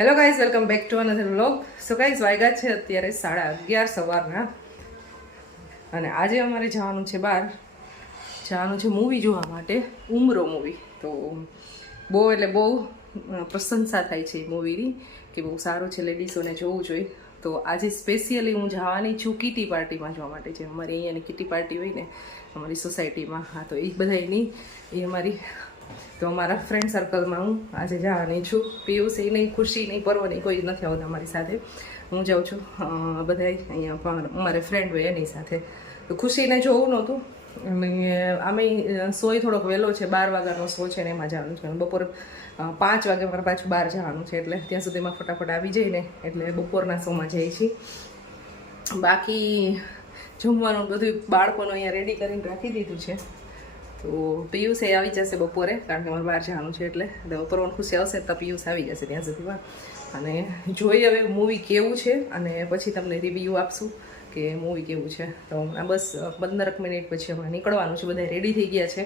Hello guys, welcome back to another vlog. So guys, વાગ્યા છે અત્યારે 11:30 સવારના અને આજે અમારે જવાનું છે બહાર. જવાનું છે મૂવી જોવા માટે, ઉમરો મૂવી. તો બહુ એટલે બહુ પ્રશંસા થાય છે એ મૂવીની કે બહુ સારું છે, લેડીઝોને જોવું જોઈએ. તો આજે સ્પેશિયલી હું જવાની છું કિટી પાર્ટીમાં જોવા માટે. છે અમારી અહીંયાની કિટી પાર્ટી હોય ને અમારી સોસાયટીમાં, હા તો એ બધા એની એ અમારી તો અમારા ફ્રેન્ડ સર્કલમાં હું આજે જવાની છું. પિયુષ એ નહીં, ખુશી નહીં, પર્વ નહીં, કોઈ નથી આવતા અમારી સાથે. હું જાઉં છું બધા અહીંયા અમારે ફ્રેન્ડ હોય એની સાથે. તો ખુશીને જોવું નહોતું અને આમે શોય થોડોક વહેલો છે, 12 વાગ્યાનો શો છે ને એમાં જવાનું છે. બપોર 5 વાગે મારે પાછું બહાર જવાનું છે, એટલે ત્યાં સુધીમાં ફટાફટ આવી જાય ને એટલે બપોરના શોમાં જઈએ છીએ. બાકી જમવાનું બધું બાળકોનું અહીંયા રેડી કરીને રાખી દીધું છે. તો પિયુષ એ આવી જશે બપોરે, કારણ કે મારે બહાર જવાનું છે એટલે બપોર ખુશી આવશે તો પિયુષ આવી જશે ત્યાં સુધીમાં. અને જોઈએ હવે મૂવી કેવું છે અને પછી તમને રિવ્યૂ આપશું કે મૂવી કેવું છે. તો હમણાં બસ 15 મિનિટ પછી હમણાં નીકળવાનું છે. બધા રેડી થઈ ગયા છે,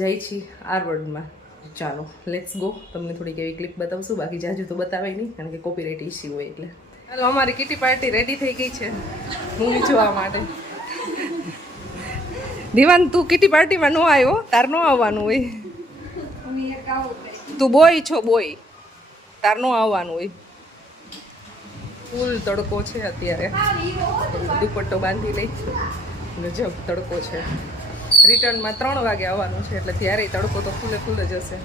જાય છીએ આરવર્ડમાં. ચાલો લેટ્સ ગો. તમને થોડીક એવી ક્લિપ બતાવશું, બાકી જાજુ તો બતાવાય નહીં કારણ કે કોપીરાઇટ ઇસ્યુ હોય એટલે. ચાલો, અમારી કિટી પાર્ટી રેડી થઈ ગઈ છે મૂવી જોવા માટે. દીવાન, તું કિટી પાર્ટીમાં ન આવ્યો, તાર ન આવવાનું હોય. તું બોય છો, બોય, તાર ન આવવાનું હોય. ફૂલ તડકો છે અત્યારે, દુપટ્ટો બાંધી લઈ ગજબ તડકો છે. રિટર્નમાં 3 વાગે આવવાનું છે એટલે ત્યારે તડકો તો ફૂલે ફૂલ જ હશે.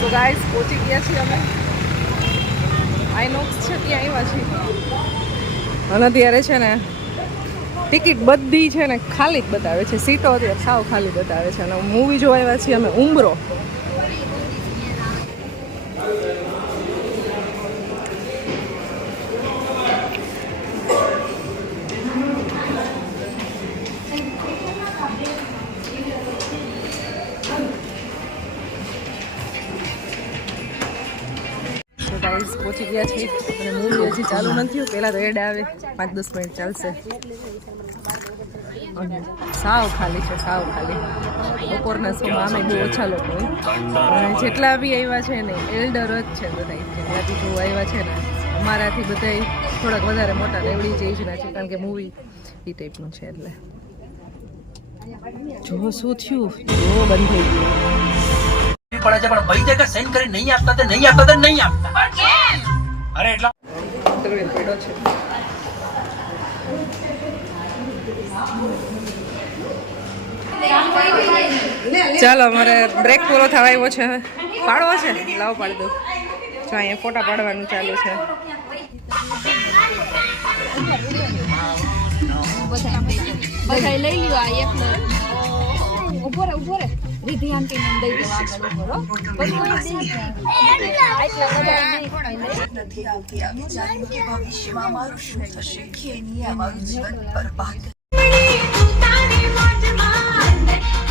તો ગાઈસ, પહોંચી ગયા છીએ અમે. આઈનોક્સ છે ત્યાં આવ્યા છીએ અને અત્યારે છે ને ટિકિટ બધી છે ને ખાલી જ બતાવે છે. સીટો અત્યારે સાવ ખાલી બતાવે છે અને મૂવી જોવા આવ્યા છીએ અમે ઉમરો. પહોંચી ગયા છે અને મૂવી હજી ચાલુ નથી થયું. પહેલાં તો એડ આવે, 5-10 મિનિટ ચાલશે. સાવ ખાલી છે, સાવ ખાલી. બપોરના શોમાં આમે બહુ ઓછા લોકો હોય અને જેટલા બી આવ્યા છે ને એલ્ડર જ છે બધા. જેટલા બી જો આવ્યા છે ને અમારાથી બધા થોડાક વધારે મોટા એવડી જ એજના છે, કારણ કે મૂવી એ ટાઈપનું છે. એટલે જો શું થયું, જો બંધ થઈ ગયું. પડે છે પણ ભાઈ જગ્યા સેન્ડ કરી નહીં આપતા તે નહીં આપતા તે નહીં આપતા. અરે એટલા પેડો છે. ચાલો, અમારે બ્રેક પૂરો થવા આવ્યો છે. પાડવો છે, લાવો પાડી દો. જો અહીંયા ફોટા પાડવાનું ચાલુ છે. બધા લઈ લ્યો. આ એક ઉભો રે, ઉભો રે. રીધિ આંટી ને દઈ દો આગળ ઉભો રહો. પછી આટલા બધા નથી આવતી. આવી જાણ્યું કે ભવિષ્યમાં અમારું શું થશે, ખેની અમારું જીવન બરબાદ.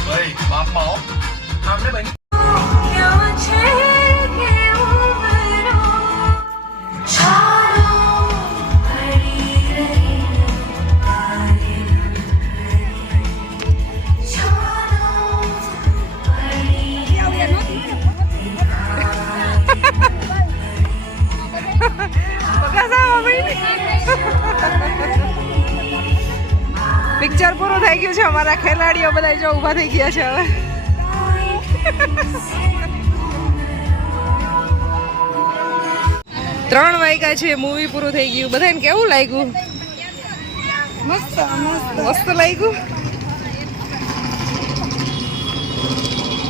ભાઈ બાપા હો સામને બની પિક્ચર પૂરું થઈ ગયું છે. અમારા ખેલાડીઓ બધા જો ઊભા થઈ ગયા છે. હવે 3 વાગ્યા છે, મૂવી પૂરું થઈ ગયું. બધાને કેવું લાગ્યું? મસ્ત મસ્ત લાગ્યું.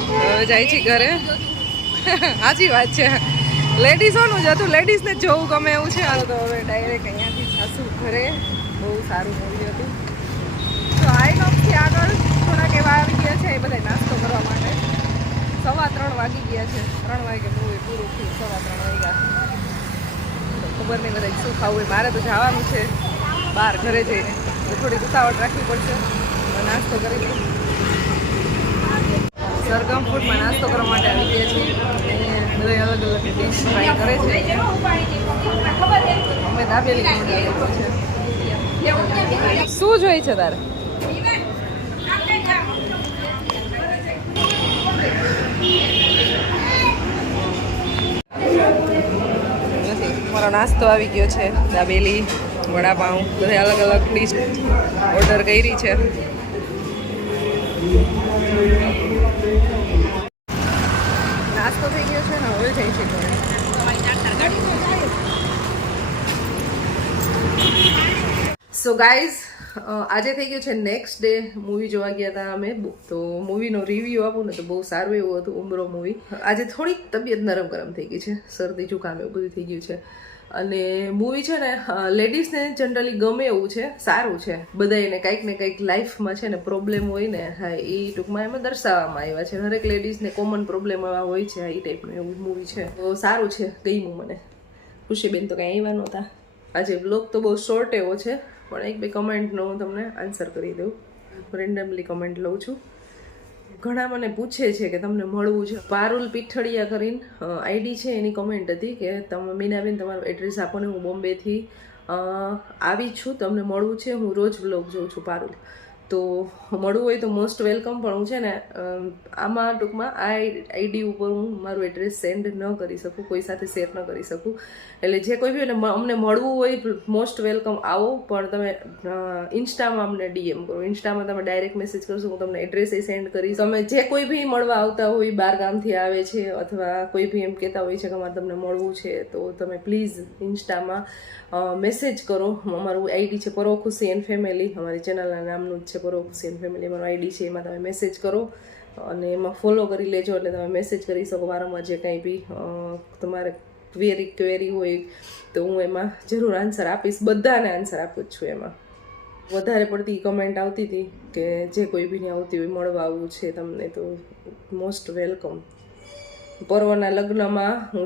હવે જાય છે ઘરે. સાચી વાત છે, લેડીઝોનું જ હતું, લેડીઝને જ જોવું ગમે એવું છે. તો હવે ડાયરેક્ટ અહીંયાથી સાસુ ઘરે. બહુ સારું મૂવી હતું. તો આઈનોક્સથી આગળ થોડાક એવા આવી ગયા છે એ બધા નાસ્તો કરવા માટે. 3:15 વાગી ગયા છે. 3 વાગે મૂવી પૂરું થયું. 3:15 વાગ્યા. ખબર નહીં બધા શું ખાવું હોય. મારે તો જવાનું છે બહાર ઘરે જઈને, તો થોડી ઉતાવળ રાખવી પડશે. નાસ્તો કરી લઈએ. સરગમ ફૂડમાં નાસ્તો કરવા માટે આવી ગયા છીએ. બધા અલગ અલગ ડિશ ટ્રાય કરે છે. અમે દાબેલી છે. શું જોઈએ છે તારે? અમારો નાસ્તો આવી ગયો છે. દાબેલી, વડાપાઉં, બધે અલગ અલગ ડીશ ઓર્ડર કરી છે. નાસ્તો થઈ ગયો છે ને હવે જઈ છે ઘરે. સો ગાઈઝ આજે થઈ ગયો છે નેક્સ્ટ ડે. મૂવી જોવા ગયા હતા અમે. તો મૂવીનો રિવ્યૂ આપું ને તો બહુ સારું એવું હતું ઉમરો મૂવી. આજે થોડીક તબિયત નરમ ગરમ થઈ ગઈ છે, શરદી જુકામ એવું બધું થઈ ગયું છે. અને મૂવી છે ને લેડીઝને જનરલી ગમે એવું છે, સારું છે. બધાને કંઈક ને કંઈક લાઈફમાં છે ને પ્રોબ્લેમ હોય ને, હા એ ટૂંકમાં એમાં દર્શાવવામાં આવ્યા છે. દરેક લેડીઝને કોમન પ્રોબ્લેમ એવા હોય છે, એ ટાઈપનું એવું મૂવી છે. તો સારું છે, ગમ્યું મને. ખુશીબેન તો કાંઈ આવ્યા નહોતા. આજે બ્લોગ તો બહુ શોર્ટ એવો છે, પણ એક બે કમેન્ટનો હું તમને આન્સર કરી દઉં. રેન્ડમલી કમેન્ટ લઉં છું. ઘણા મને પૂછે છે કે તમને મળવું છે. પારુલ પીઠડિયા કરીને આઈડી છે, એની કમેન્ટ હતી કે તમે મીનાબેન તમારું એડ્રેસ આપો ને હું બોમ્બેથી આવી છું, તમને મળવું છે. હું રોજ બ્લોગ જોઉં છું પારુલ. તો મળવું હોય તો મોસ્ટ વેલકમ. પણ હું છે ને આમાં ટૂંકમાં આ આઈડી ઉપર હું મારું એડ્રેસ સેન્ડ ન કરી શકું, કોઈ સાથે શેર ન કરી શકું. એટલે જે કોઈ બી અમને મળવું હોય મોસ્ટ વેલકમ આવો. પણ તમે ઇન્સ્ટામાં અમને ડીએમ કરો. ઇન્સ્ટામાં તમે ડાયરેક્ટ મેસેજ કરશો, હું તમને એડ્રેસ એ સેન્ડ કરીશ. તમે જે કોઈ બી મળવા આવતા હોય, બાર ગામથી આવે છે અથવા કોઈ બી એમ કહેતા હોય છે કે અમારે તમને મળવું છે, તો તમે પ્લીઝ ઇન્સ્ટામાં મેસેજ કરો. અમારું આઈડી છે પરો ખુશી એન્ડ ફેમિલી. અમારી ચેનલના નામનું જ છે પરો ખુશી એન્ડ ફેમિલી અમારું આઈડી છે. એમાં તમે મેસેજ કરો અને એમાં ફોલો કરી લેજો, એટલે તમે મેસેજ કરી શકો વારંવાર. જે કંઈ બી તમારે ક્વેરી હોય તો હું એમાં જરૂર આન્સર આપીશ. બધાને આન્સર આપું જ છું. એમાં વધારે પડતી કમેન્ટ આવતી હતી કે જે કોઈ બી આવતી હોય મળવા આવવું છે તમને, તો મોસ્ટ વેલકમ. પર્વના લગ્નમાં હું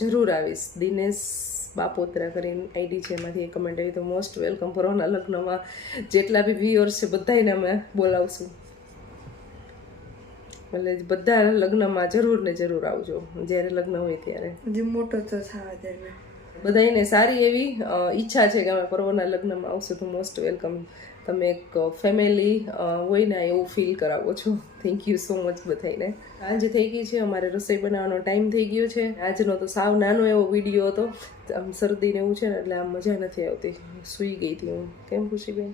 જરૂર આવીશ. દિનેશ બાપોત્રા કરીને આઈડી છે, એમાંથી એક કમેન્ટ આવી. તો મોસ્ટ વેલકમ. પર્વના લગ્નમાં જેટલા બી વ્યુઅર્સ છે બધાને અમે બોલાવશું. એટલે બધા લગ્નમાં જરૂર ને જરૂર આવજો, જ્યારે લગ્ન હોય ત્યારે. જે મોટો તો થવા દે ને. બધાને સારી એવી ઈચ્છા છે કે અમે પર્વના લગ્નમાં આવશું, તો મોસ્ટ વેલકમ. તમે એક ફેમિલી હોય ને એવું ફીલ કરાવો છો. થેન્ક યુ સો મચ બધાને. સાંજ થઈ ગઈ છે, અમારે રસોઈ બનાવવાનો ટાઈમ થઈ ગયો છે. આજનો તો સાવ નાનો એવો વિડીયો હતો. આમ શરદી ને એવું છે ને એટલે આમ મજા નથી આવતી. સૂઈ ગઈ હતી હું. કેમ ખુશીબેન?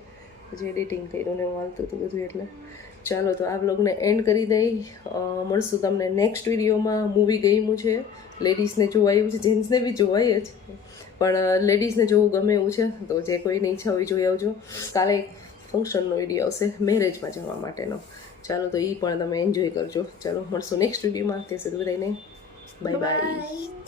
પછી એડિટિંગ કર્યું ને એવું હાલતું હતું બધું. એટલે ચાલો તો આ બ્લોગને એન્ડ કરી દઈ. મળશું તમને નેક્સ્ટ વિડીયોમાં. મૂવી ગમ્યું છે, લેડીઝને જોવા આવ્યું છે, જેન્ટ્સને બી જોવાય જ, પણ લેડીઝને જોવું ગમે એવું છે. તો જે કોઈની ઈચ્છા હોય જોઈ આવજો. કાલે ફંક્શનનો વિડીયો આવશે મેરેજમાં જવા માટેનો. ચાલો તો એ પણ તમે એન્જોય કરજો. ચાલો મળશું નેક્સ્ટ વિડીયોમાં. ત્યાં સુધી બધાને બાય બાય.